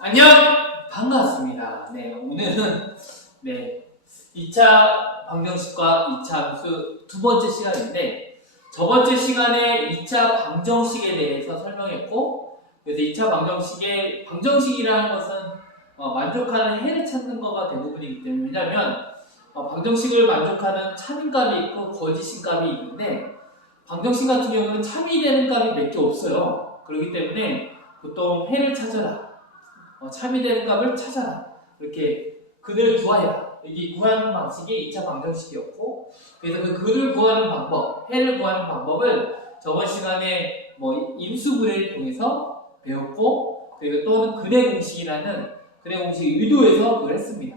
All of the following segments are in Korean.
안녕! 반갑습니다. 네, 오늘은 2차 방정식과 2차 함수 두 번째 시간인데 저번째 시간에 2차 방정식에 대해서 설명했고 그래서 2차 방정식이라는 것은 만족하는 해를 찾는 거가 대부분이기 때문에 왜냐하면 방정식을 만족하는 참인값이 있고 거짓인 값이 있는데 방정식 같은 경우는 참이 되는 값이 몇 개 없어요. 그렇기 때문에 보통 해를 찾아라. 참이 되는 값을 찾아라. 이렇게 근을 구하여라. 이게 구하는 방식이 2차 방정식이었고 그래서 그 근을 구하는 방법, 해를 구하는 방법을 저번 시간에 인수분해를 통해서 배웠고 그리고 또는 근의 공식이라는 근의 공식의 의도에서 그걸 했습니다.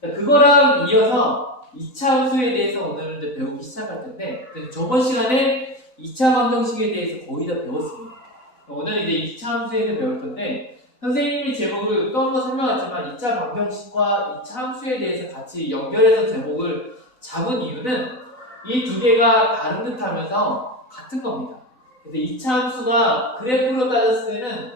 그거랑 이어서 2차 함수에 대해서 오늘은 이제 배우기 시작할 텐데 저번 시간에 2차 방정식에 대해서 거의 다 배웠습니다. 오늘은 이제 2차 함수에 대해서 배울 텐데 선생님이 제목을 또 한 번 설명하지만 2차 방정식과 2차 함수에 대해서 같이 연결해서 제목을 잡은 이유는 이 두 개가 다른 듯 하면서 같은 겁니다. 그래서 2차 함수가 그래프로 따졌을 때는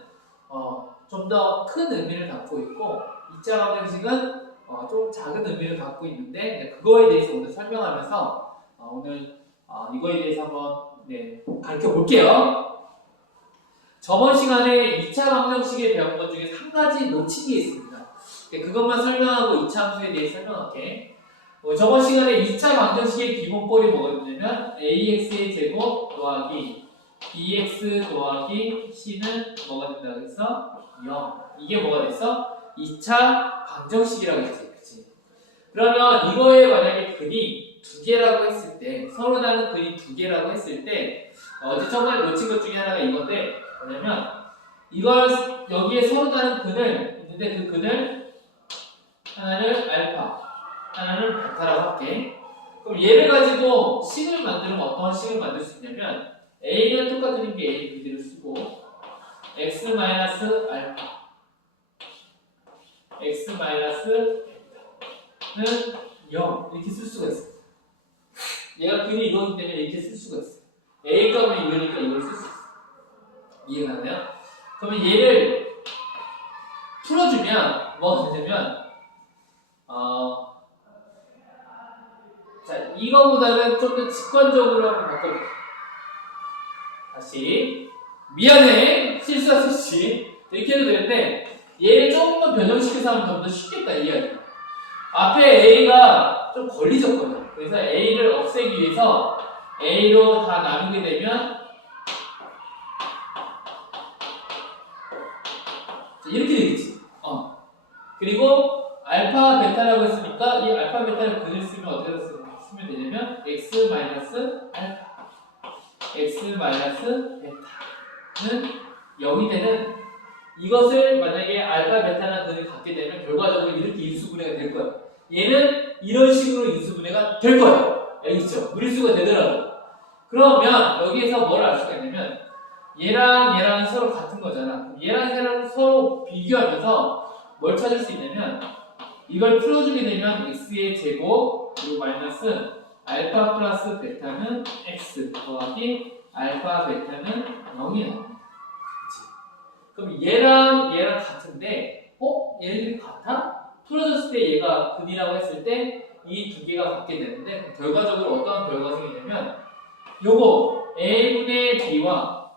좀 더 큰 의미를 갖고 있고 2차 방정식은 좀 작은 의미를 갖고 있는데 그거에 대해서 오늘 설명하면서 오늘 이거에 대해서 한번 가르쳐 볼게요. 저번 시간에 2차 방정식에 배운 것 중에 한 가지 놓친 게 있습니다. 그것만 설명하고 2차 함수에 대해 설명할게. 저번 시간에 2차 방정식의 기본꼴이 뭐였냐면 ax의 제곱 더하기 bx 더하기 c는 뭐가 된다고 했어? 0. 이게 뭐가 됐어? 2차 방정식이라고 했지. 그치? 그러면 이거에 만약에 근이 두 개라고 했을 때 서로 다른 근이 두 개라고 했을 때 어제 저번에 놓친 것 중에 하나가 이건데 뭐냐면 이걸 여기에 서로 다른 근을 있는데 그 근을 하나를 알파 하나를 베타라고 할게. 그럼 얘를 가지고 식을 만들면 어떤 식을 만들 수 있냐면 a는 똑같은 게 a 그대로 쓰고 x 마이너스 알파 x 마이너스 베타는 0 이렇게 쓸 수가 있어요. 얘가 근이 이거기 때문에 이렇게 쓸 수가 있어요. a 값은 이거니까 이걸 쓸 수 있어요. 이해가 가나요? 그러면 얘를 풀어주면 뭐가 되냐면 자 이거보다는 좀 더 직관적으로 한번 바꿔볼게요. 다시 미안해 실수했지 이렇게 해도 되는데 얘를 조금 더 변형시켜서 하면 좀 더 쉽겠다 이해하기. 앞에 a가 좀 걸리졌거든요. 그래서 a를 없애기 위해서 a로 다 나누게 되면 이렇게 되겠지. 그리고 알파 베타라고 했으니까 이 알파 베타를 근을 쓰면 어떻게 쓰면 되냐면 x 마이너스 알파 x 마이너스 베타는 0이 되는 이것을 만약에 알파 베타나 근을 갖게 되면 결과적으로 이렇게 인수분해가 될 거야. 얘는 이런 식으로 인수분해가 될 거야. 알겠죠? 무리수가 되더라도. 그러면 여기에서 뭘 알 수가 있냐면 얘랑 서로 같은 거잖아. 얘랑 서로 비교하면서 뭘 찾을 수 있냐면 이걸 풀어주게 되면 x의 제곱 그리고 마이너스 알파 플러스 베타는 x 더하기 알파 베타는 0이 나옵니다. 그럼 얘랑 같은데 얘네들이 같아? 풀어줬을 때 얘가 근이라고 했을 때 이 두 개가 같게 되는데 결과적으로 어떠한 결과가 생기냐면 요거 a분의 b와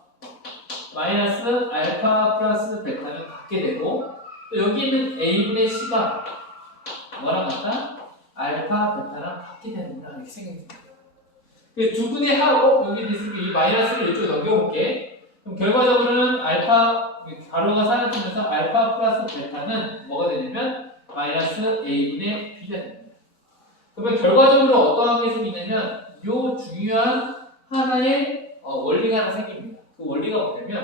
마이너스 알파 플러스 베타는 같게 되고 또 여기 있는 a분의 c가 뭐랑 같다? 알파 베타랑 같게 되는구나 이렇게 생각이 듭니다. 두 분의 하고 여기 있으니까 이 마이너스를 이쪽에 넘겨볼게. 그럼 결과적으로는 알파 가로가 사라지면서 알파 플러스 베타는 뭐가 되냐면 마이너스 a분의 b가 됩니다. 그러면 결과적으로 어떠한 게 생기냐면 요 중요한 하나의 원리가 하나 생깁니다. 그 원리가 뭐냐면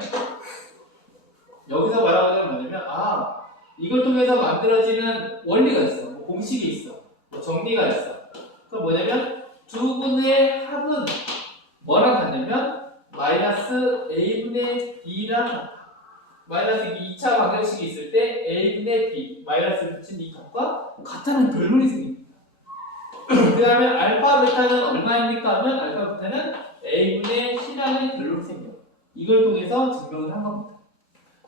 여기서 말하자면 뭐냐면 이걸 통해서 만들어지는 원리가 있어. 공식이 있어. 정리가 있어. 그럼 뭐냐면 두 분의 합은 뭐랑 같냐면 마이너스 a분의 b랑 같다. 마이너스 2차 방정식이 있을 때 a분의 b 마이너스 붙인 이 값과 같다는 결론이 생깁니다. 그 다음에 알파 베타는 얼마입니까 하면 알파 베타는 a분의 c라는 결론이 생겨요. 이걸 통해서 증명을 한 겁니다.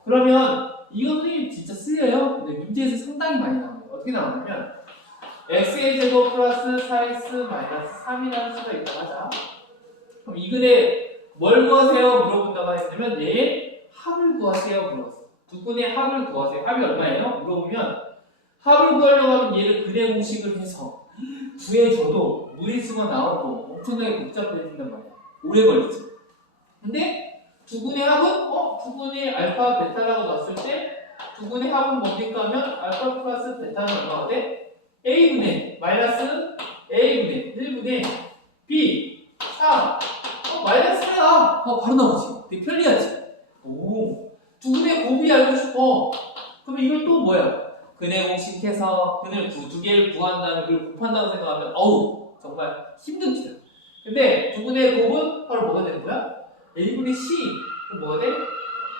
그러면 이거 선생님 진짜 쓰여요? 근데 문제에서 상당히 많이 나와요. 어떻게 나오냐면 x의 제곱 플러스 4x 마이너스 3이라는 수가 있다고 하자. 그럼 이 근에 뭘 구하세요? 물어본다고 했으면 얘의 합을 구하세요. 물어봤어. 두 근의 합을 구하세요. 합이 얼마예요? 물어보면 합을 구하려고 하면 얘를 근의 공식을 해서 구해줘도 무리수가 나오고 엄청나게 복잡해진단 말이야. 오래 걸리지. 근데 두 근의 합은 두 근의 알파 베타라고 놨을 때 두 근의 합은 뭡니까 하면 알파 플러스 베타는 얼마가 돼? a분의 마이너스 a분의 1분의 b 4 마이너스 4야. 바로 나오지. 되게 편리하지. 오, 두 근의 곱이 알고 싶어. 그러면 이걸 또 뭐야? 근의 공식해서 근을 두 개를 구한다는 걸 곱한다고 생각하면 어우 정말 힘듭니다. 근데 두 근의 곱은 바로 뭐가 되는 거야? a분의 c. 그럼 뭐가 돼?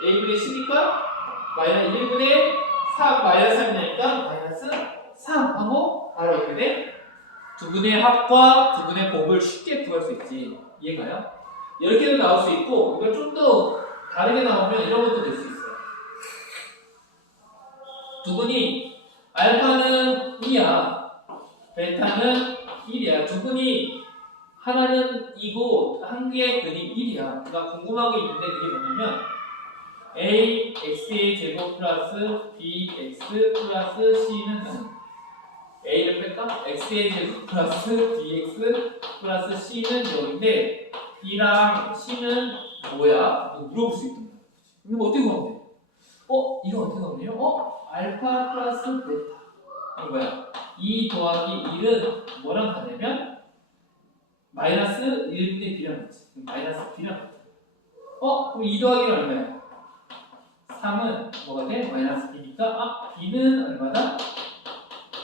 a분의 c니까 마이너스 1분의 4 마이너스 3이니까 마이너스 3 하고 바로 어떻게 돼? 두 근의 합과 두 근의 곱을 쉽게 구할 수 있지. 이해가요? 이렇게도 나올 수 있고 이거 좀 더 다르게 나오면 이런 것도 될 수 있어요. 두 근이 알파는 2야 베타는 1이야. 두 근이 하나는 2고 한 개의 근이 1이야. 그러니까 궁금한 게 있는데 그게 뭐냐면 a x의 제곱 플러스 b x 플러스 c는 a를 뺄까? x의 제곱 플러스 bx 플러스 c는 0인데 b랑 c는 뭐야? 물어볼 수 있단 말이야. 그럼 어떻게 구하면 돼? 이거 어떻게 구하면 알파 플러스 베타. 이거 뭐야? 2 더하기 1은 뭐랑 같냐면 마이너스 1분의 b랑 같지. 마이너스 b랑 같아. 그럼 2 더하기는 얼마야? 3은 뭐가 돼? 마이너스 b니까 b는 얼마다?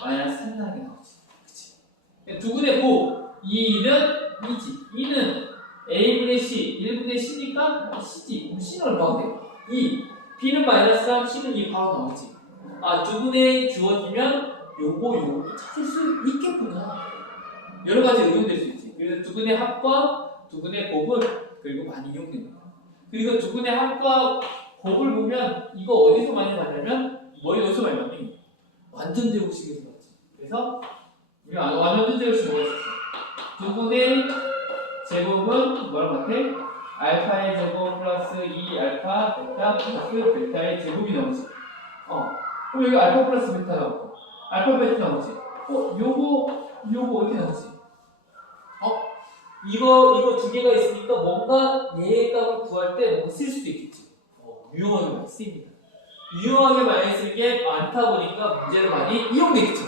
마이너스 3 나게 나오지. 그치? 두 분의 곱 2는 2지. 2는 a분의 c 1분의 c니까 c지. 그럼 c는 얼마가 돼? 2. b는 마이너스 3, c는 2 바로 나오지. 두 분의 주어지면 요것도 찾을 수 있겠구나. 여러 가지 응용될 수 있지. 그래서 두 분의 합과 두 분의 곱은 그리고 많이 이용됩니다. 그리고 두 분의 합과 곱을 보면 이거 어디서 많이 봤냐면 어디서 많이 봤니? 완전 제곱식에서 봤지. 그래서 우리 완전 제곱식 뭐가 있었어? 두 분의 제곱은 뭐랑 같아? 알파의 제곱 플러스 2 알파 베타 플러스 베타의 제곱이 나오지. 그럼 여기 알파 플러스 베타 나오고 알파 베타 나오지. 요거 어떻게 나오지? 이거 두 개가 있으니까 뭔가 얘의 값을 구할 때 뭔가 쓸 수도 있겠지. 유용하게 많이 쓰입니다. 유용하게 많이 쓰는 게 많다 보니까 문제로 많이 이용되겠죠.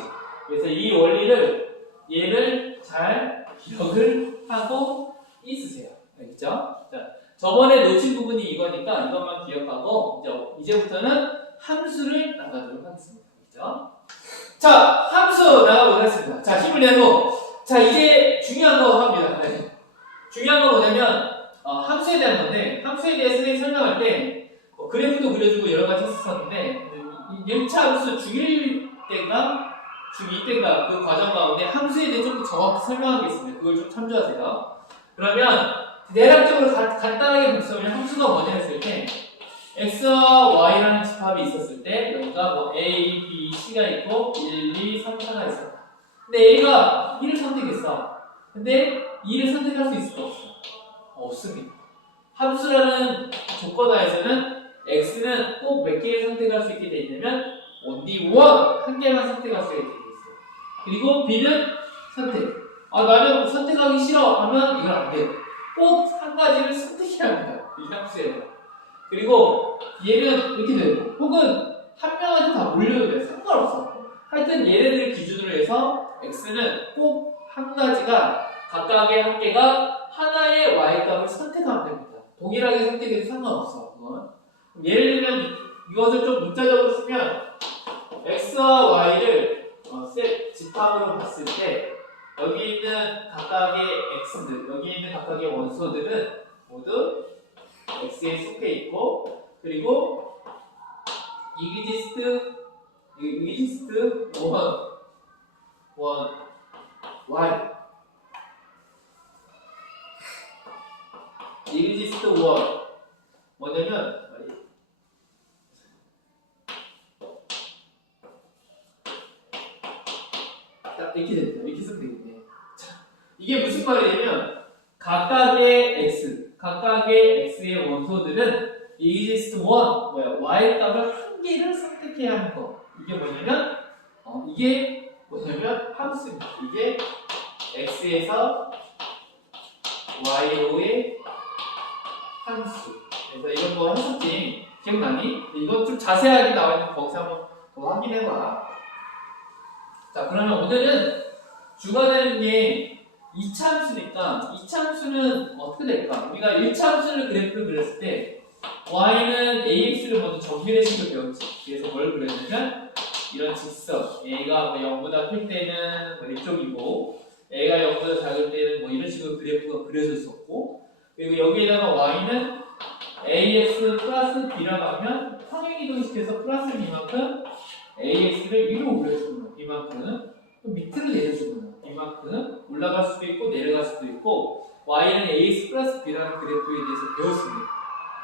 그래서 이 원리를 얘를 잘 기억을 하고 있으세요. 알겠죠? 자, 저번에 놓친 부분이 이거니까 이것만 기억하고 이제부터는 함수를 나가도록 하겠습니다. 알겠죠? 자, 함수 나가보겠습니다. 자, 힘을 내고 자, 이제 중요한 거 합니다. 네. 중요한 건 뭐냐면 함수에 대한 건데 함수에 대해 선생님이 설명할 때 그래프도 그려주고 여러 가지 했었는데 1차 함수 중1 때인가 중2 때인가 그 과정 가운데 함수에 대해 좀 더 정확히 설명하겠습니다. 그걸 좀 참조하세요. 그러면 대략적으로 간단하게 복습하면 함수가 뭐냐 했을 때 x와 y라는 집합이 있었을 때 여기가 뭐 a, b, c가 있고 1, 2, 3, 4가 있었다. 근데 a가 1을 선택했어. 근데 2를 선택할 수 있을까 없어? 없습니다. 함수라는 조건하에서는 x는 꼭 몇 개를 선택할 수 있게 돼 있냐면 only one 한 개만 선택할 수 있게 돼 있어요. 그리고 b는 선택. 나는 선택하기 싫어 하면 이건 안 돼요. 꼭 한 가지를 선택해야 합니다. 이 함수예요. 그리고 얘는 이렇게 되고 혹은 한 명한테 다 몰려도 돼. 상관없어. 하여튼 얘네들 기준으로 해서 x는 꼭 한 가지가 각각의 한 개가 하나의 y값을 선택하면 됩니다. 동일하게 선택해도 상관없어. 그건. 예를 들면 이것을 좀 문자적으로 쓰면 x와 y를 집합으로 봤을 때 여기 있는 각각의 x들, 여기 있는 각각의 원소들은 모두 x에 속해 있고 그리고 exist 1 y exist 1 뭐냐면 자, 이렇게 됩니다. 이렇게 쓰면 되겠네. 자, 이게 무슨 말이냐면 각각의 x의 원소들은 exists one, y 값을 한 개를 선택해야 하는 거. 이게 뭐냐면 함수입니다. 이게 x에서 y로의 함수. 그래서 이런 거 했었지. 기억나니? 이건 좀 자세하게 나와 있는 거기서 한번 더 확인해봐. 자, 그러면 오늘은 주가 되는 게 2차 함수니까 2차 함수는 어떻게 될까? 우리가 1차 함수를 그래프를 그렸을 때 y는 ax를 먼저 정렬해식을 배웠지. 그래서 뭘 그렸냐면 이런 직선 a가 뭐 0보다 클 때는 뭐 이쪽이고 a가 0보다 작을 때는 뭐 이런 식으로 그래프가 그려져 있었고, 그리고 여기에다가 y는 ax 플러스 b라고 하면 평행이동시켜서 플러스 b만큼 ax를 위로 올려주는 거야. b만큼은 또 밑으로 내려주는 거야. b만큼 올라갈 수도 있고 내려갈 수도 있고, y는 ax 플러스 b라는 그래프에 대해서 배웠습니다.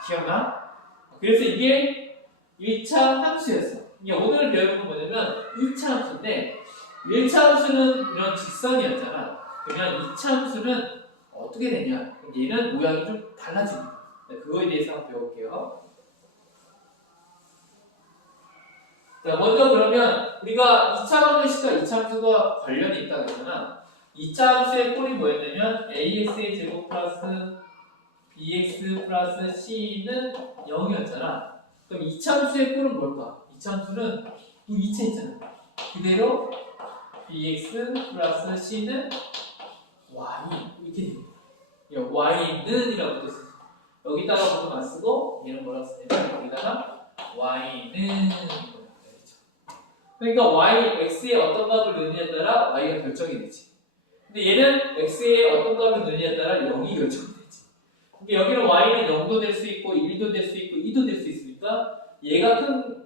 기억나? 그래서 이게 1차 함수였어. 이게 오늘 배우는 건 뭐냐면 2차 함수인데, 1차 함수는 이런 직선이었잖아. 그러면 2차 함수는 어떻게 되냐? 얘는 모양이 좀 달라집니다. 그거에 대해서 한번 배울게요. 자, 먼저 그러면 우리가 2차 방정식과 2차 함수가 관련이 있다고 했잖아. 2차 함수의 꼴이 뭐였냐면 ax의 제곱 플러스 bx 플러스 c는 0이었잖아. 그럼 2차 함수의 꼴은 뭘까? 2차 함수는 또 2차 있잖아. 그대로 bx 플러스 c는 y 이렇게 됩니다. y는 이라고 뜻했어. 여기다가 모두 안 쓰고 얘는 뭐라고 쓰냐면 여기다가 y는, 그러니까 y, x의 어떤 값을 넣느냐에 따라 y가 결정이 되지. 근데 얘는 x의 어떤 값을 넣느냐에 따라 0이 결정이 되지. 그러니까 여기는 y는 0도 될 수 있고 1도 될 수 있고 2도 될 수 있으니까 얘가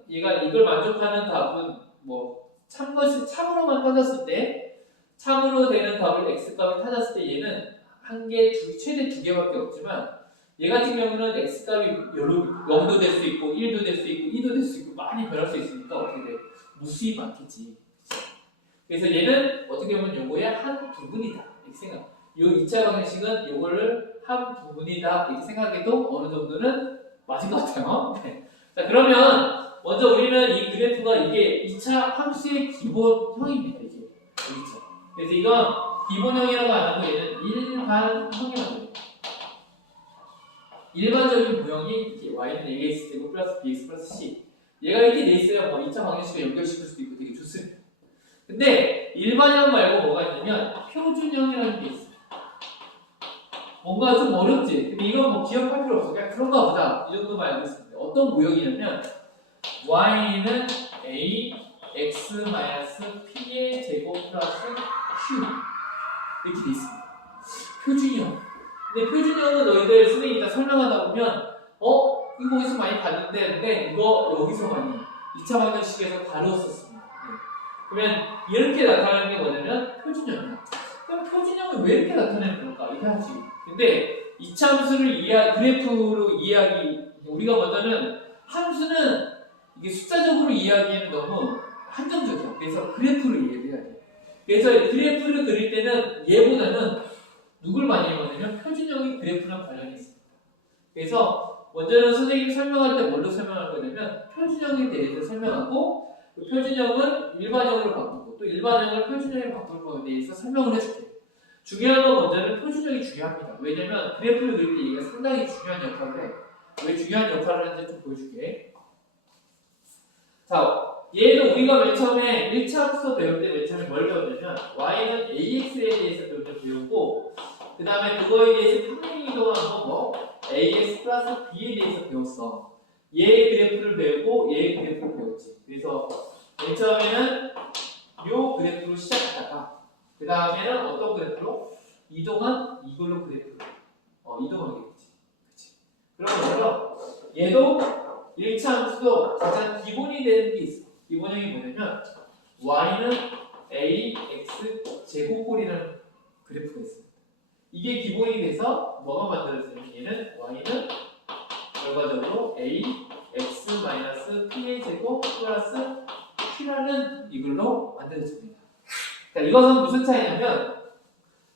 이걸 만족하는 답은 뭐 참으로만 찾았을 때, 참으로 되는 답을 x 값을 찾았을 때 얘는 최대 두 개밖에 없지만, 얘 같은 경우는 x 값이 0도 될 수 있고 1도 될 수 있고 2도 될 수 있고 많이 변할 수 있으니까 어떻게 돼? 무수히 많겠지. 그래서 얘는 어떻게 보면 요거의 한 부분이다 이렇게 생각. 요 2차 방정식은 요거를 한 부분이다 이렇게 생각해도 어느 정도는 맞은 것 같아요. 네. 자, 그러면 먼저 우리는 이 그래프가 이게 2차 함수의 기본형입니다. 이게 여기죠. 그래서 이건 기본형이라고 안 하고 얘는 일반형이라고 해요. 일반적인 모형이 이렇게 y는 ax 제곱 플러스 bx 플러스 c, 얘가 이렇게 돼 있어야 뭐 2차 방정식과 연결시킬 수도 있고 되게 좋습니다. 근데 일반형 말고 뭐가 있냐면 표준형이라는 게 있어요. 뭔가 좀 어렵지? 근데 이건 뭐 기억할 필요 없어. 그냥 그런가 보다 이 정도만 알고 있습니다. 어떤 모형이냐면 y는 a x p의 제곱 플러스 q 이렇게 돼 있습니다. 표준형. 근데 표준형은 너희들 선생님이 다 설명하다 보면 이거 어디서 많이 봤는데, 근데 이거 여기서 많이 2차 방정식에서 다루었었습니다. 네. 그러면 이렇게 나타나는 게 뭐냐면 표준형이야. 그럼 표준형을 왜 이렇게 나타내는 걸까? 이렇게 하지. 근데 2차 함수를 그래프로 이해하기, 우리가 먼저는 함수는 이게 숫자적으로 이해하기에는 너무 한정적이야. 그래서 그래프로 이해해야 돼. 그래서 그래프를 그릴 때는 얘보다는 누굴 많이 이용하냐면 표준형이 그래프랑 관련이 있습니다. 그래서 먼저는 선생님이 설명할 때 뭘로 설명할 거냐면 표준형에 대해서 설명하고, 그 표준형은 일반형으로 바꾸고 또 일반형을 표준형에 바꿀 거에 대해서 설명을 해줄게. 중요한 건 먼저는 표준형이 중요합니다. 왜냐면 그래프를 그릴 때 얘가 상당히 중요한 역할을 해. 왜 중요한 역할을 하는지 좀 보여줄게. 자, 얘는 우리가 맨 처음에 1차 함수 배울 때 맨 처음에 뭘 배웠냐면 y는 ax에 대해서 먼저 배웠고, 그 다음에 그거에 대해서 평행이동한 거 ax 플러스 b에 대해서 배웠어. 얘의 그래프를 배우고 얘의 그래프를 배웠지. 그래서 맨 처음에는 요 그래프로 시작하다가 그 다음에는 어떤 그래프로? 이동한 이걸로 그래프로 이동하게 되지. 그치? 그런 것처럼 얘도 1차 함수도 가장 기본이 되는 게 있어. 기본형이 뭐냐면 y는 ax 제곱꼴이라는 그래프가 있습니다. 이게 기본이 돼서 뭐가 만들어지냐면 얘는 y는 결과적으로 ax p의 제곱 플러스 q라는 이걸로 만들어집니다. 자, 이것은 무슨 차이냐면,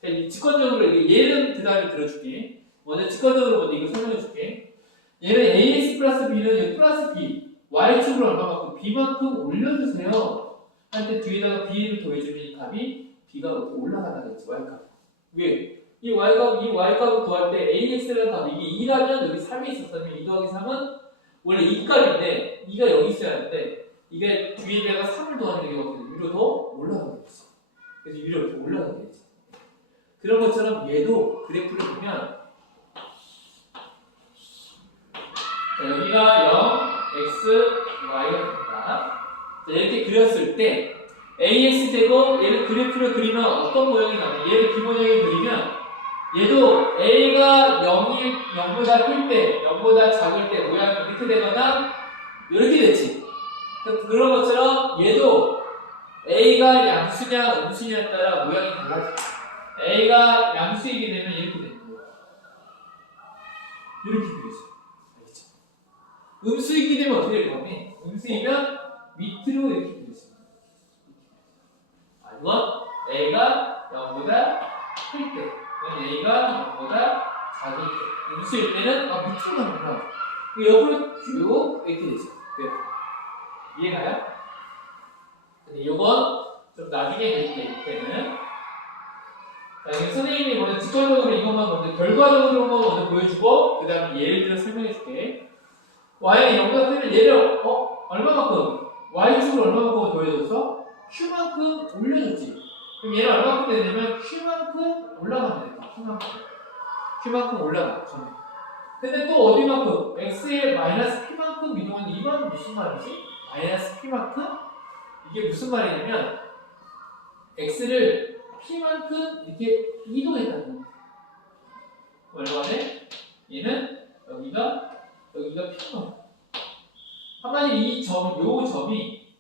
그러니까 직관적으로 얘는 그 다음에 들어줄게. 먼저 직관적으로 먼저 이거 설명해줄게. 얘는 ax 플러스 b는 얘 플러스 b, y축으로 얼마만큼 b만큼 올려주세요. 할 때 뒤에다가 b를 더해주면 이 값이 b가 이렇게 올라가다겠지, y값. 왜? 이 y값을 구할 때 ax라는 값이 이게 2라면 여기 3이 있었다면 2 더하기 3은 원래 2값인데 2가 여기 있어야 하는데 이게 뒤에다가 3을 더하는 게 어떻게 돼? 위로 더 올라가겠지. 그래서 위로 이렇게 올라가겠지. 그런 것처럼 얘도 그래프를 보면 자, 여기가 0, x, y가 됩니다. 자, 이렇게 그렸을 때 ax제곱 얘를 그래프를 그리면 어떤 모양이 나오냐? 얘를 기본형이 그리면 얘도 a가 0보다 클 때, 0보다 작을 때 모양이 이렇게 되거나 이렇게 됐지. 그런 것처럼 얘도 a가 양수냐 음수냐에 따라 모양이 달라져. a가 양수이게 되면 이렇게 되는 거예요. 이렇게 되겠죠. 알겠죠? 음수이게 되면 어떻게 될 거니? 음수이면 밑으로 이렇게 되겠죠. 이건 a가 0보다 클 때, 이건 a가 0보다 작을 때, 음수일 때는 밑으로 가는구나. 옆으로 쭉 이렇게 되죠. 네. 이해가요? 이건 좀 나중에 될 때는 자, 선생님이 먼저 직관적으로 이것만 먼저 결과적으로만 먼저 보여주고 그 다음에 예를 들어 설명해 줄게. y가 0보다 크면 얘를 얼마만큼? y축으로 얼마만큼 더해줬어? q만큼 올려줬지. 그럼 얘는 얼마만큼 되냐면 q만큼 올라가면 돼. q만큼 올라가. 근데 또 어디만큼? x의 마이너스 p만큼 이동하는 이건 무슨 말이지? 마이너스 p만큼? 이게 무슨 말이냐면 x를 p만큼 이렇게 이동했다는 거야. 얼마네? 얘는 여기가 p만큼. 한마디로 요 점이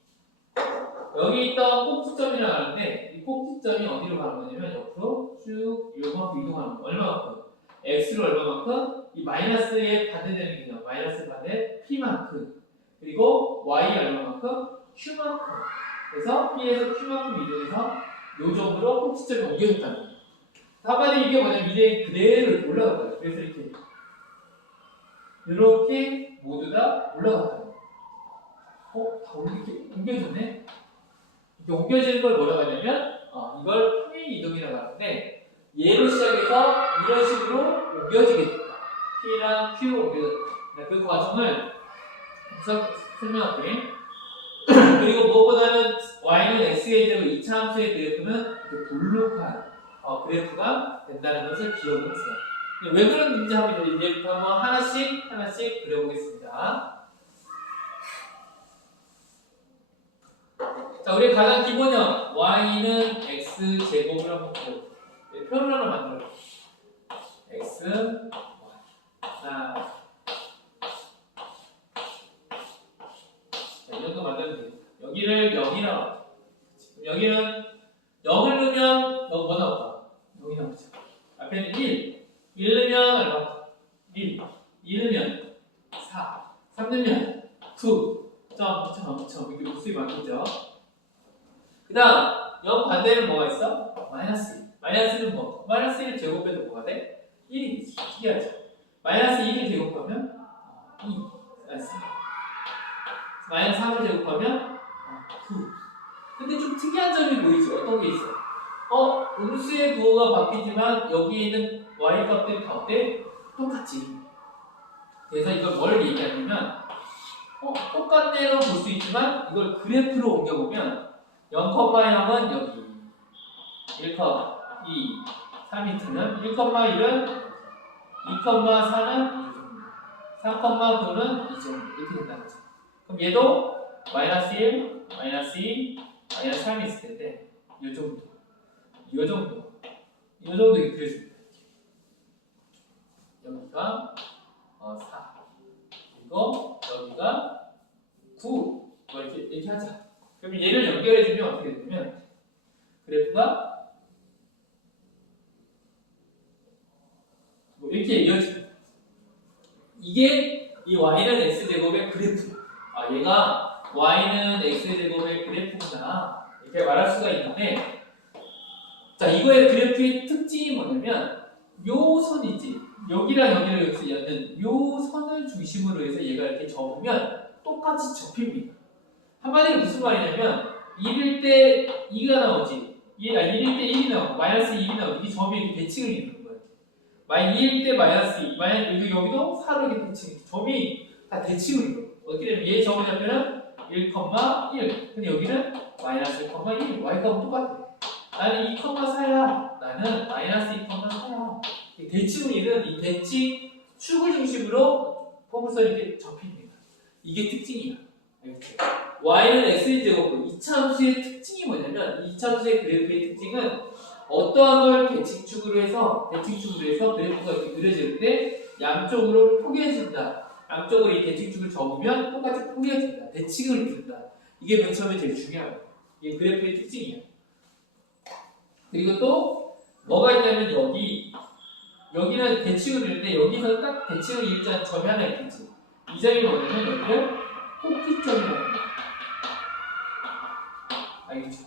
여기 있던 꼭지점이라고 하는데 이 꼭지점이 어디로 가는 거냐면 옆으로 쭉 요만큼 이동하는 거. 얼마만큼? x를 얼마만큼? 이 마이너스에 반대되는 개념. 마이너스 반대 p만큼. 그리고 y 얼마만큼? q만큼. 그래서 p에서 q만큼 이동해서 요 정도로 꼭지점이 옮겨졌다는 거예요. 한마디로 이게 뭐냐면 이제 그대로 올라갈 거예요. 그래서 이렇게 모두 다 올라갔다. 다 이렇게 옮겨졌네? 이렇게 옮겨지는 걸 뭐라고 하냐면, 이걸 평행 이동이라고 하는데, 얘로 시작해서 이런 식으로 옮겨지게 된다. P랑 Q로 옮겨졌다. 그 과정을 설명할게. 그리고 무엇보다는 Y는 X의 제곱 2차 함수의 그래프는 볼록한 그래프가 된다는 것을 기억을 하세요. 왜 그런지 한번 이제부터 한번 하나씩 그려보겠습니다. 자, 우리 가장 기본형 y는 x 제곱을 한번 그려볼게요. 표를 하나 만들어. x, y. 자, 이 정도 만들면 되겠다. 여기를 0이라고. 여기는 0을 넣으면 뭐 나올까? 0이 나오죠. 앞에는 1. 1 넣으면 얼마? 1. 2 넣으면 4. 3 넣으면 9. 이렇게 목수이 만들죠. 그 다음 0 반대는 뭐가 있어? 마이너스 1. 마이너스는 뭐? 마이너스 1을 제곱해도 뭐가 돼? 1이 특이하죠. 마이너스 2를 제곱하면 2. 마이너스 3을 제곱하면 9. 근데 좀 특이한 점이 보이죠? 어떤 게 있어? 음수의 부호가 바뀌지만 여기에 있는 y 값들이 다 어때? 똑같지. 그래서 이걸 뭘 얘기하냐면 똑같네로 볼 수 있지만 이걸 그래프로 옮겨보면 0,0은 여기 1, 2, 3이 트는 1,1은 2,4는 3,9는 이 정도 이렇게 된다는 거죠. 그럼 얘도 마이너스 1, 마이너스 2, 마이너스 3이 있을 텐데 이 정도 이렇게 그려줍니다. 여기가 4 그리고 여기가 9 이렇게 하자. 그럼 얘를 연결해주면 어떻게 되냐면 그래프가 이렇게 이어집니다. 이게 이 y는 x제곱의 그래프. 얘가 y는 x제곱의 그래프구나 이렇게 말할 수가 있는데 자, 이거의 그래프의 특징이 뭐냐면 요 선이지. 여기랑 여기를 여기서 연 요 선을 중심으로 해서 얘가 이렇게 접으면 똑같이 접힙니다. 한마디로 무슨 말이냐면 1일 때 2가 나오지. 1일 때 1이 나오고 마이너스 2이 나오고 이 점이 이렇게 대칭을 이루는 거예요. 2일 때 마이너스 2, 여기도 4로 이렇게 대칭. 점이 다 대칭을 이루는 거예요. 어떻게 되면 얘 점을 잡으면 1,1. 근데 여기는 마이너스 1,1. y값은 똑같아. 나는 2,4야. 나는 마이너스 2,4야. 대칭을 이루는 이 대칭 축을 중심으로 포물선이 이렇게 접힙니다. 이게 특징이야. 이렇게. y는 x제곱. 이차 함수의 특징이 뭐냐면 이차 함수의 그래프의 특징은 어떠한 걸 대칭축으로 해서 그래프가 이렇게 그려질 때 양쪽으로 포개진다. 양쪽으로 이 대칭축을 접으면 똑같이 포개진다. 대칭을 이룬다. 이게 맨 처음에 제일 중요해요. 이게 그래프의 특징이야. 그리고 또 뭐가 있냐면 여기는 대칭을 이루는데 여기서 딱 대칭을 이루자는 점이 하나 있겠지. 이 점이 뭐냐면 여기를 꼭지점이라고 합니다. 알겠죠?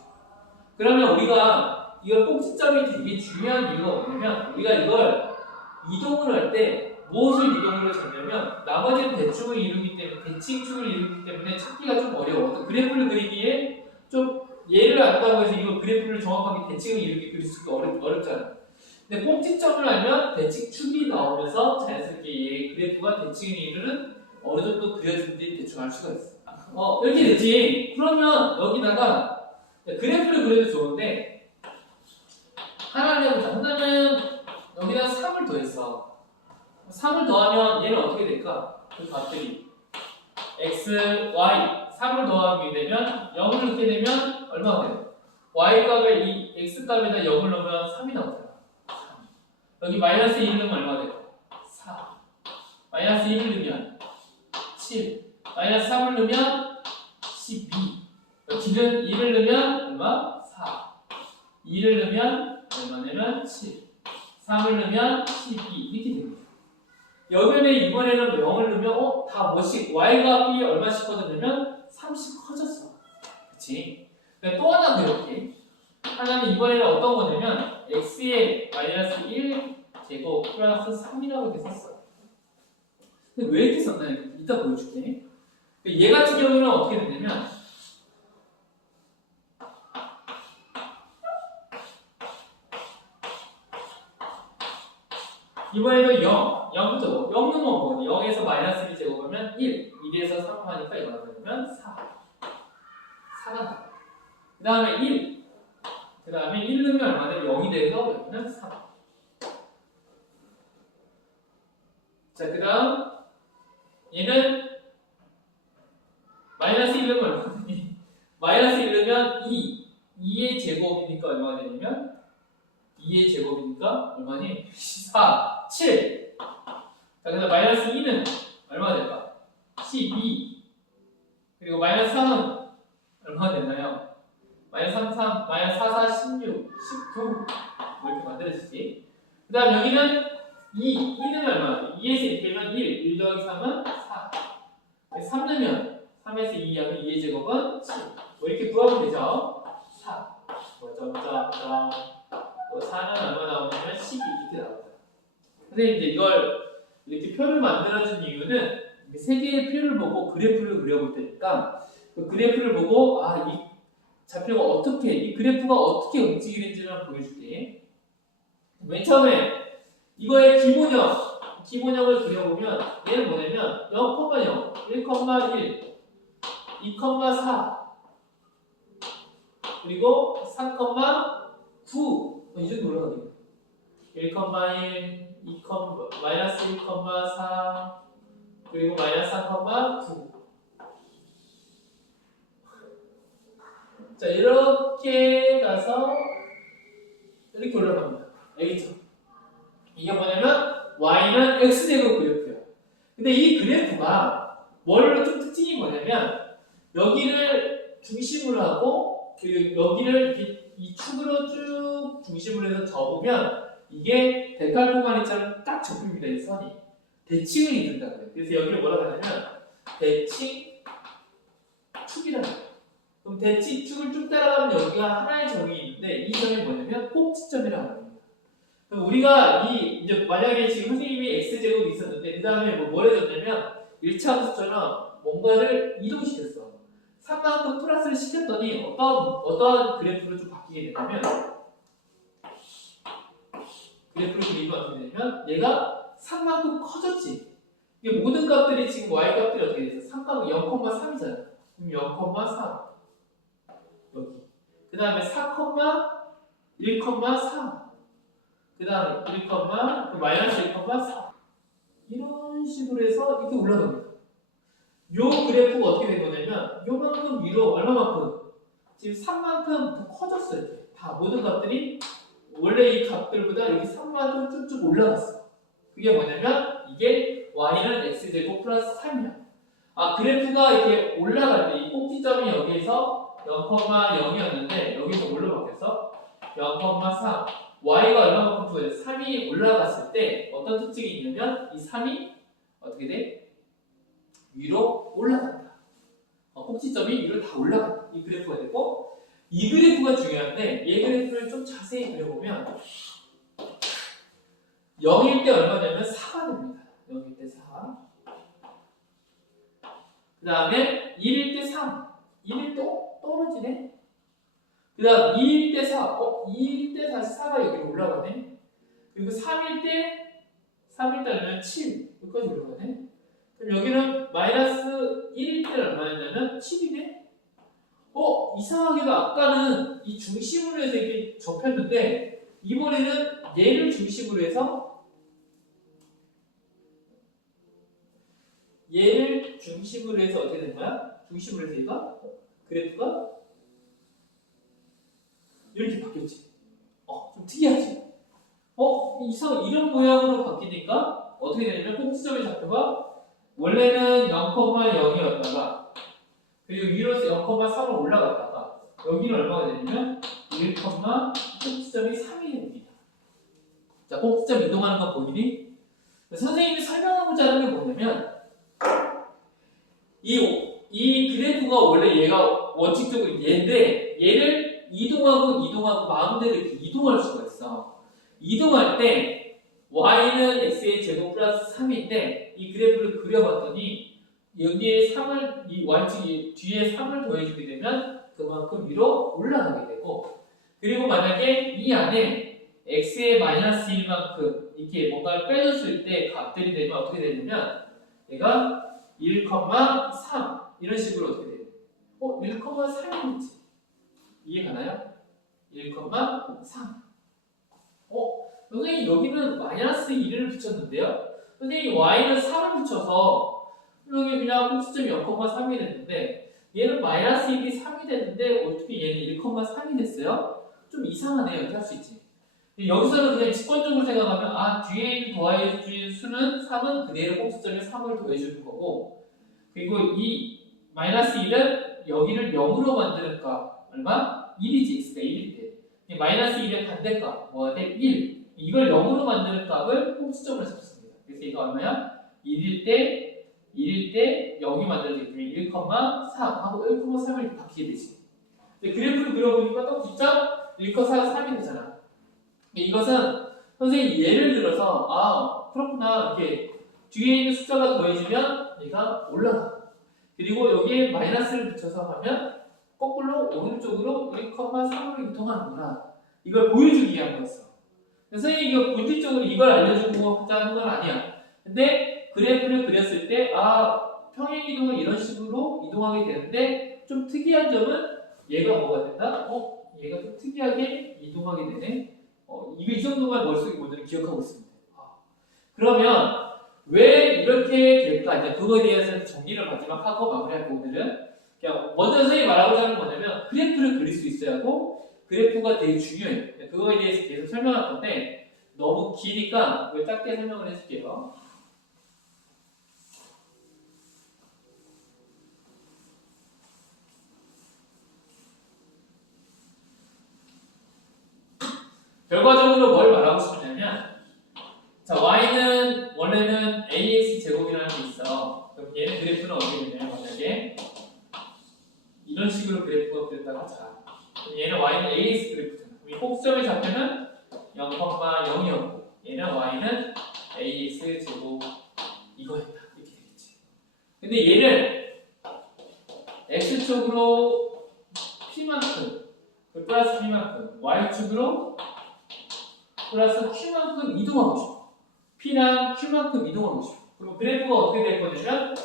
그러면 우리가 이걸 꼭지점이 되게 중요한 이유가 뭐냐면 우리가 이걸 이동을 할 때 무엇을 이동으로 잡냐면 나머지는 대칭을 이루기 때문에 찾기가 좀 어려워. 그래프를 그리기에 좀 예를 안다고 해서 이거 그래프를 정확하게 대칭을 이루게 그릴 수가 어렵잖아. 근데 꼭지점을 알면 대칭축이 나오면서 자연스럽게 이 그래프가 대칭을 이루는 어느 정도 그려진지 대충 알 수가 있어. 이렇게 됐지. 그러면 여기다가 그래프를 그려도 좋은데 하나를 해보자. 하나는 여기다 3을 더했어. 3을 더하면 얘는 어떻게 될까? 그 값들이 x, y 3을 더하게 되면 0을 넣게 되면 얼마가 돼요? y 값에 이 x 값에다 0을 넣으면 3이 나오잖아. 3. 여기 마이너스 1을 넣으면 얼마 돼요? 4. 마이너스 1을 넣으면 7. 마이너스 3을 넣으면 12. 여기는 1을 넣으면 얼마? 4. 2를 넣으면 얼마냐면 7. 3을 넣으면 12. 이렇게 됩니다. 여기는 이번에는 0을 넣으면 다 뭐씩 y값이 얼마씩 커졌냐면 3씩 커졌어. 그치? 또 하나 그렇게 하나는 이번에는 어떤 거냐면 x의 마이너스 1 제곱 플러스 3이라고 이렇게 썼어요. 근데 왜 이렇게 썼나? 이따 보여줄게. 얘 같은 경우는 어떻게 되냐면 이번에도 0부터 0 넣으면 뭐니? 0에서 마이너스 1 제곱하면 1, 1에서 3 하니까 0이 되면 4. 4가 나와. 그 다음에 1. 그 다음에 1 넣으면 얼마 돼? 0이 돼서 여기는 3. 자, 그 다음 얘는 마이너스 1 넣으면 얼마 되니? 마이너스 1 넣으면 2. 2의 제곱이니까 얼마가 되냐면 2의 제곱이니까 얼마니? 4, 7. 자, 그 다음 마이너스 2는 얼마가 될까? 12. 그리고 마이너스 3은 얼마가 되나요? 마이너스 3, 3, 마이너스 4, 4, 16, 19. 뭐 이렇게 만들어지지. 그 다음 여기는 2는 얼마? 2에서 이렇게 하면 1 더하기 3은 4. 3 넣으면 3에서 2 하면 2의 제곱은 7. 뭐 이렇게 구하면 되죠? 4. 뭐 점점점. 또 4는 얼마 나오냐면 12 이렇게 나옵니다. 근데 이제 이걸 이렇게 표를 만들어준 이유는 세 개의 표를 보고 그래프를 그려볼 테니까 그 그래프를 보고 이 좌표가 어떻게, 이 그래프가 어떻게 움직이는지를 보여줄게. 맨 처음에 이거의 기본형을 그려보면 얘는 뭐냐면 0,0, 1,1, 2,4 그리고 3,9 이 정도 올라가게 1,1, 2, 마이너스 1,4 그리고 마이너스 3,9 자, 이렇게 가서 이렇게 올라갑니다. 알겠죠? 이게 뭐냐면 y는 x제곱 그래프예요. 근데 이 그래프가 뭘로 좀 특징이 뭐냐면 여기를 중심으로 하고 그리고 여기를 이 축으로 쭉 중심으로 해서 접으면 이게 데칼코마니처럼 딱 접힙니다. 이 선이 대칭을 이룬다 그래요. 그래서 여기를 뭐라고 하냐면 대칭축이라는 거예요. 그럼 대칭축을 쭉 따라가면 여기가 하나의 점이 있는데 있는데 이 점이 뭐냐면 꼭지점이라고 합니다. 그럼 우리가 이제 만약에 지금 선생님이 x제곱이 있었는데 그 다음에 뭘 해줬냐면 1차 함수처럼 뭔가를 이동시켰어. 3만큼 플러스를 시켰더니 어떠한 그래프로 좀 바뀌게 되냐면 그래프를 그리면 어떻게 되냐면 얘가 3만큼 커졌지. 이게 모든 값들이 지금 y 값들이 어떻게 됐어? 3값이 0,3이잖아. 그럼 0,3 여기. 그 다음에 4,1,4 그 다음에 1, 마이너스 1,4 이런 식으로 해서 이렇게 올라갑니다. 요 그래프가 어떻게 된 거냐면 요만큼 위로 얼마만큼? 지금 3만큼 더 커졌어요. 이렇게. 다 모든 값들이 원래 이 값들보다 여기 3만큼 쭉쭉 올라갔어. 그게 뭐냐면 이게 y는 x제곱 플러스 3이야. 그래프가 이렇게 올라갈 때 이 꼭지점이 여기에서 0,0이었는데 여기서 뭘로 바뀌었어? 0,3 y가 얼마만큼 부여해? 3이 올라갔을 때 어떤 특징이 있냐면 이 3이 어떻게 돼? 위로 올라간다. 꼭지점이 위로 다 올라간다. 이 그래프가 되고 이 그래프가 중요한데 얘 그래프를 좀 자세히 그려보면 0일 때 얼마냐면 4가 됩니다. 0일 때 4. 그 다음에 1일 때 3. 1일 또 떨어지네. 그 다음 2일 때 4. 2일 때 다시 4가 여기로 올라가네. 그리고 3일 때 얼마냐면 7. 여기까지 올라가네. 그럼 여기는 마이너스 1일 때는 얼마였냐면 7이네. 이상하게도 아까는 이 중심으로 해서 이렇게 접혔는데 이번에는 얘를 중심으로 해서 어떻게 된 거야? 중심으로 해서 얘가 그래프가 이렇게 바뀌었지. 좀 특이하지? 이런 모양으로 바뀌니까 어떻게 되냐면 꼭지점의 좌표가 원래는 0,0이었다가 그리고 위로서 0,3을 올라갔다가 여기는 얼마가 되냐면 1, 꼭지점이 3이 됩니다. 자, 꼭지점 이동하는 거 보이니? 선생님이 설명하고자 하는 게 뭐냐면 이 그래프가 원래 얘가 원칙적으로 얘인데 얘를 이동하고 마음대로 이렇게 이동할 수가 있어. 이동할 때 y는 x의 제곱 플러스 3인데 이 그래프를 그려봤더니 여기에 3을 이 y축이 뒤에 3을 더해주게 되면 그만큼 위로 올라가게 되고 그리고 만약에 이 안에 x의 마이너스 1만큼 이렇게 뭔가를 빼줬을 때 값들이 되면 어떻게 되냐면 얘가 1,3 이런 식으로 어떻게 돼요? 1,3이겠지. 이해가나요? 1,3 선생님 여기는 마이너스 1을 붙였는데요. 선생님 y는 3을 붙여서 여기 그냥 꼭지점이 0,3이 됐는데 얘는 마이너스 1이 3이 됐는데 어떻게 얘는 1,3이 됐어요? 좀 이상하네요. 이렇게 할 수 있지. 여기서는 그냥 직관적으로 생각하면 뒤에 있는 더해줄 수는 3은 그대로 꼭지점에 3을 더해주는 거고 그리고 이 마이너스 1은 여기를 0으로 만드는 값 얼마? 1이지. x가 1일 때 마이너스 1의 반대값 뭐가 돼? 1 이걸 0으로 만드는 값을 꼭지점으로 잡습니다. 그래서 이거 얼마야? 1일 때 0이 만들어지기 때문에 1,3 하고 1,3을 이렇게 바뀌게 되지. 근데 그래프를 그려보니까 또 진짜 1,4가 3이 되잖아. 이것은 선생님이 예를 들어서 그렇구나 이렇게 뒤에 있는 숫자가 더해지면 얘가 올라가. 그리고 여기에 마이너스를 붙여서 하면 거꾸로 오른쪽으로 1,3으로 이동하는구나. 이걸 보여주기 위한 거였어. 선생님이 이거 본질적으로 이걸 알려주고 하자는 건 아니야. 근데 그래프를 그렸을 때 평행 이동을 이런 식으로 이동하게 되는데 좀 특이한 점은 얘가 뭐가 된다? 얘가 좀 특이하게 이동하게 되네. 이 정도만 머릿속에 먼저 기억하고 있습니다. 그러면 왜 이렇게 될까? 이제 그거에 대해서 정리를 마지막 하고 마무리할 오늘은 그냥 먼저 선생님이 말하고자 하는 거냐면 그래프를 그릴 수 있어야 하고 그래프가 되게 중요해요. 그거에 대해서 계속 설명할 건데 너무 기니까 그걸 짧게 설명을 해줄게요. 결과적으로 뭘 말하고 싶냐면 자 y는 원래는 ax 제곱이라는 게 있어. 그럼 얘는 그래프는 어떻게 되냐면 만약에 이런 식으로 그래프가 그렸다고 하자. 그럼 얘는 y는 ax 그래프잖아. 이 꼭지점의 좌표는 0,0이었고 얘는 y는 ax 제곱 이거였다. 이렇게 되겠지. 근데 얘를 x축으로 p만큼 플러스 p만큼 y축으로 플러스 q만큼 이동하고 싶어. p랑 q만큼 이동하고 싶어. 그럼 그래프가 어떻게 될 거냐면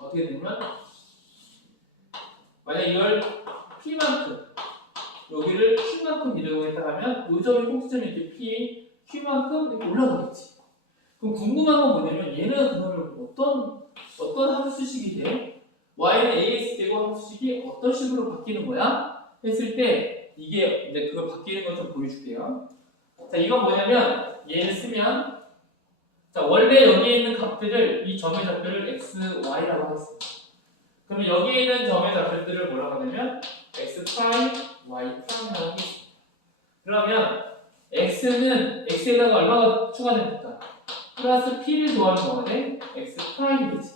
어떻게 되냐면 만약 이걸 p만큼 여기를 q만큼 이동했다 하면 이 점이 꼭지점이 이렇게 p, q만큼 이렇게 올라가겠지. 그럼 궁금한 건 뭐냐면 얘는 그러면 어떤 함수식이 돼? y는 ax 되고 함수식이 어떤 식으로 바뀌는 거야? 했을 때 이게 이제 그걸 바뀌는 거 좀 보여줄게요. 자, 이건 뭐냐면 얘를 쓰면 자, 원래 여기에 있는 값들을 이 점의 좌표를 x, y라고 하겠습니다. 그러면 여기에 있는 점의 좌표들을 뭐라고 하냐면 x 프라임, y 프라임이라고 하겠습니다. 그러면 x는 x에다가 얼마가 추가됩니까? 플러스 p를 더하면 뭐가 돼? x 프라임이 되지.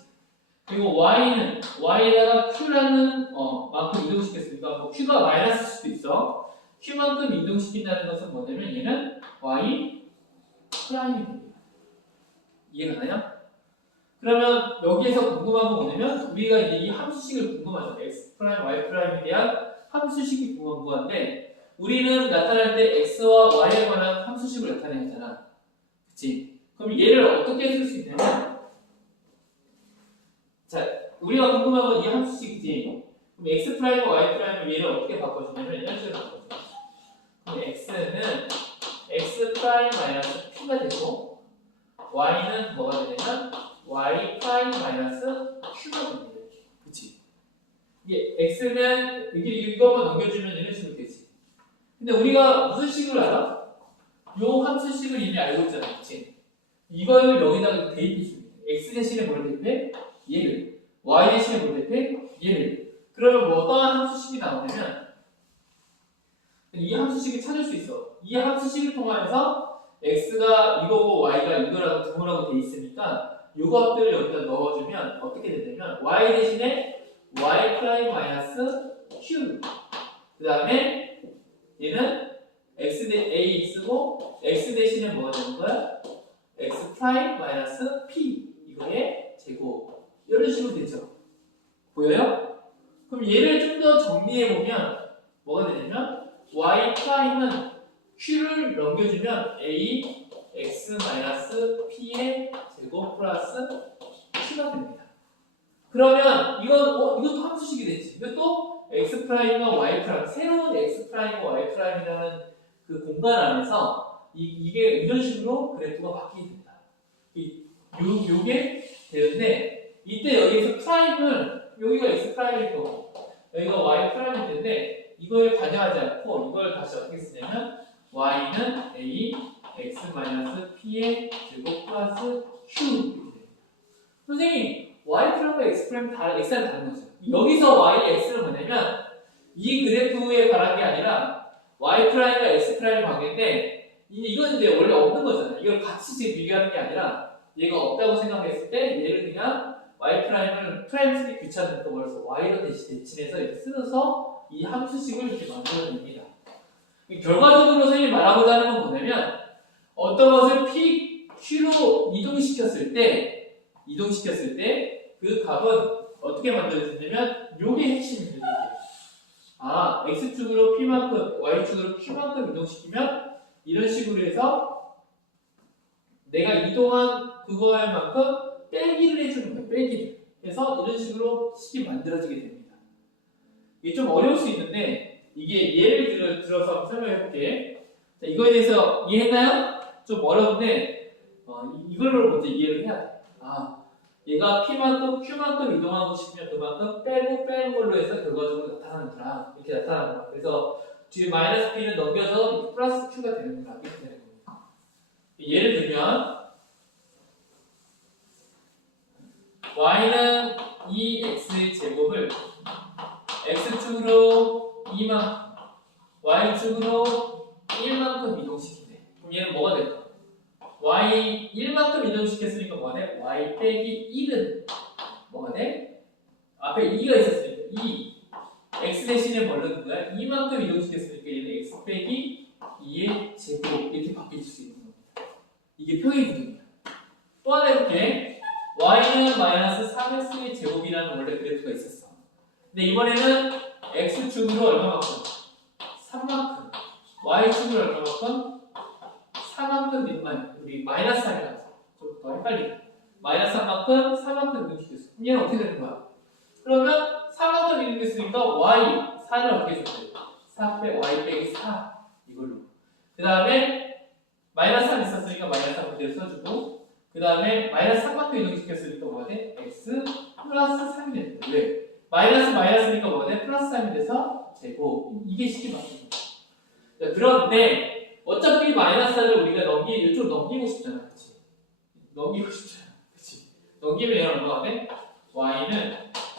그리고 y는 y에다가 q라는 만큼 이동시켰으니까 뭐 q가 마이너스일 수도 있어. q만큼 이동시킨다는 것은 뭐냐면 얘는 y 프라임이 됩니다. 이해가 가나요? 그러면 여기에서 궁금한 건 뭐냐면 우리가 이제 이 함수식을 궁금하죠. x 프라임, y 프라임에 대한 함수식이 궁금한데 우리는 나타날 때 x와 y에 관한 함수식을 나타내잖아. 그치? 그럼 얘를 어떻게 쓸 수 있냐면 자, 우리가 궁금한 건 이 함수식이지. 그럼 x 프라임과 y 프라임을 얘를 어떻게 바꿔주냐면 이런 식으로 바꿔줘. 그럼 x는 x 프라임 마이너스 p가 되고 y는 뭐가 되냐면 y 프라임 마이너스 q가 됩니다. 그치? 이게 x는 이거만 넘겨주면 이런 식으로 되지. 근데 우리가 무슨 식을 알아? 요 함수식을 이미 알고 있잖아. 그치? 이걸 여기다가 대입해 줍니다. x 대신에 뭘 대입해? 얘를. y 대신에 뭘 대입해? 얘를. 그러면 뭐 어떠한 함수식이 나오냐면 이 함수식을 찾을 수 있어. 이 함수식을 통해서 x가 이거고 y가 이거라고 구분하고 돼 있으니까 이것들을 여기다 넣어주면 어떻게 되냐면 y 대신에 y 프라임 마이너스 q 그 다음에 얘는 ax고 x 대신에 뭐가 되는 거야? x 프라임 마이너스 p 이거의 제곱 이런 식으로 되죠. 보여요? 그럼 얘를 좀 더 정리해보면 뭐가 되냐면 y 프라임은 q를 넘겨주면 a x 마이너스 p의 제곱 플러스 q가 됩니다. 그러면 이것도 함수식이 되지. 이것도 x 프라임과 y 프라임 새로운 x 프라임과 y 프라임이라는 그 공간 안에서 이게 이런 식으로 그래프가 바뀌게 됩니다. 요게 되는데 이때 여기서 프라임을 여기가 x 프라임일 거고 여기가 y 프라임일 텐데 이걸 관여하지 않고 이걸 다시 어떻게 쓰냐면 y는 a x 마이너스 p의 제곱 플러스 q 이렇게 됩니다. 선생님 y 프라임과 x 프라임 다 x랑 다른 거죠. 여기서 y, x는 뭐냐면 이 그래프에 관한 게 아니라 y 프라임과 x 프라임의 관계인데 이건 이제 원래 없는 거잖아요. 이걸 같이 지금 비교하는 게 아니라 얘가 없다고 생각했을 때 얘를 그냥 y 프라임을 프라임 쓰기 귀찮으니까 그래서 y로 대신해서 이렇게 쓰면서 이 함수식을 이렇게 만들어냅니다. 결과적으로 선생님이 말하고자 하는 건 뭐냐면 어떤 것을 p, q로 이동시켰을 때 그 값은 어떻게 만들어지냐면 요게 핵심입니다. 아, x축으로 p만큼 y축으로 q만큼 이동시키면 이런 식으로 해서 내가 이동한 그거에 만큼 빼기를 해주는 거예요. 빼기를. 그래서 이런 식으로 식이 만들어지게 됩니다. 이게 좀 어려울 수 있는데 이게 예를 들어서 한번 설명해 볼게. 자, 이거에 대해서 이해했나요? 좀 어려운데 이걸로 먼저 이해를 해야 돼. 아, 얘가 p만큼 q만큼 이동하고 싶으면 그만큼 빼는 걸로 해서 결과적으로 나타나는구나. 이렇게 나타나는 거야. 그래서 뒤에 마이너스 p는 넘겨서 플러스 q가 되는구나. 이렇게 되는 겁니다. 예를 들면 y는 2x의 제곱을 x축으로 2만큼 y축으로 1만큼 이동시키네. 그럼 얘는 뭐가 될까? y 1만큼 이동시켰으니까 뭐가 돼? y 빼기 1은 뭐가 돼? 앞에 2가 있었으니까 2 x 대신에 뭘로 넣는 거야? 이만큼 이동시켰으니까 얘는 x 빼기 2의 제곱 이렇게 바뀔 수 있는 겁니다. 이게 평행 이동이야. 또 하나 해볼게. y는 마이너스 3x의 제곱이라는 원래 그래프가 있었어. 근데 이번에는 x축으로 얼마만큼? 3만큼. y축으로 얼마만큼? 4만큼, 아니, 우리 마이너스 3이라서 좀 더 헷갈리네. 마이너스 3만큼, 4만큼 이동시켰어. 그럼 얘는 어떻게 되는 거야? 그러면 4만큼 이동했으니까 y, 4를 어떻게 써야 돼? 4 빼 y 빼기 4 이걸로. 그 다음에 마이너스 3 있었으니까 마이너스 3 그대로 써주고, 그 다음에 마이너스 3만큼 이동시켰으니까 뭐가 돼? x 플러스 3이 되는 거야. 왜? 마이너스니까 뭐가 돼? 플러스 3이 돼서 제곱. 이게 식이 맞는 거야. 그런데 어차피 마이너스 4를 우리가 이쪽 넘기고 싶잖아. 그치? 넘기고 싶잖아. 그치? 넘기면 얘는 얼마가 돼? y는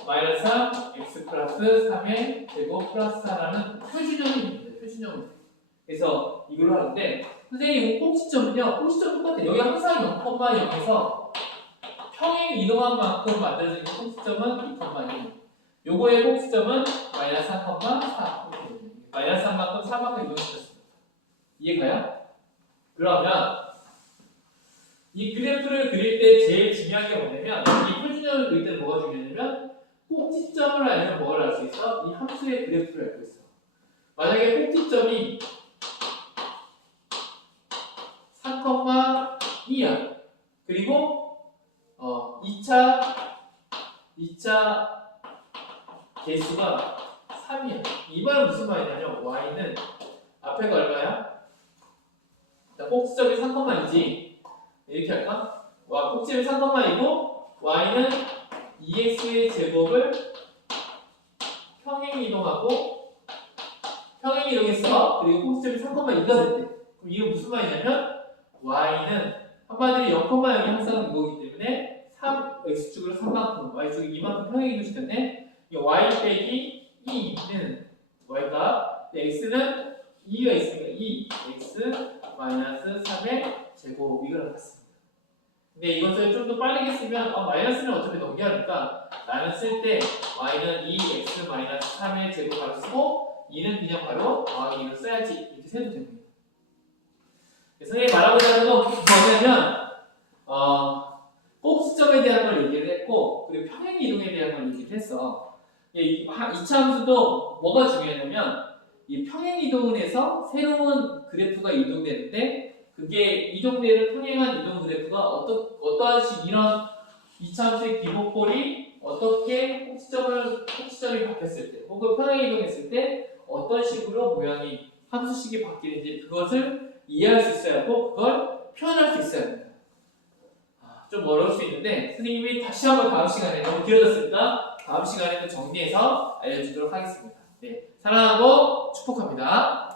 마이너스 3, x 플러스 3의 제곱 플러스 4라는 표준형입니다. 표준형. 그래서 이걸로 하는데, 선생님, 꼭지점은요, 꼭지점 똑같아. 여기 항상 0,0에서 평행 이동한 만큼 만들어진 꼭지점은 2,2. 요거의 꼭지점은 마이너스 3,4. 마이너스 3만큼 4만큼 이동시켰습니다. 이해가요? 그러면 이 그래프를 그릴 때 제일 중요한 게 뭐냐면, 이 표준형을 그릴 때 뭐가 중요하냐면, 꼭지점을 알면 뭘 알 수 있어? 이 함수의 그래프를 알고 있어. 만약에 꼭지점이 4,2야. 그리고 2차 개수가 3이야. 이 말은 무슨 말이냐면 y는 앞에가 얼마야? 자, 꼭지점이 3,2지. 이렇게 할까? 꼭지점이 3,2고 y는 2x의 제곱을 평행 이동했어. 그리고 꼭지점이 3,2가 됐대. 그럼 이게 무슨 말이냐면 y는 한마디로 0,0이 항상 이거기 때문에 x축으로 3만큼, y축이 2만큼 평행 이동시켰네. 이 y 빼기 2는 y가 x는 2가 있으니까 2x 마이너스 3의 제곱 이걸 봤습니다. 근데 이것을 좀 더 빠르게 쓰면 마이너스는 어차피 넘겨야 하니까 나는 쓸 때 y는 2x 마이너스 3의 제곱 바로 쓰고 2는 그냥 바로 2를 써야지 이렇게 세도 됩니다. 선생님이 말하고자 하는 건 뭐냐면 꼭지점에 대한 걸 얘기를 했고 그리고 평행 이동에 대한 걸 얘기를 했어. 이 2차 함수도 뭐가 중요하냐면 이 평행 이동을 해서 새로운 그래프가 이동되는데 그게 이동되는 평행한 이동 그래프가 어떠한 식 이런 2차 함수의 기복골이 어떻게 꼭지점이 바뀌었을 때 혹은 평행 이동했을 때 어떤 식으로 모양이 함수식이 바뀌는지 그것을 이해할 수 있어야 하고 그걸 표현할 수 있어야 합니다. 좀 어려울 수 있는데 선생님이 다시 한번 다음 시간에 너무 길어졌으니까 다음 시간에 또 정리해서 알려주도록 하겠습니다. 네, 사랑하고 축복합니다.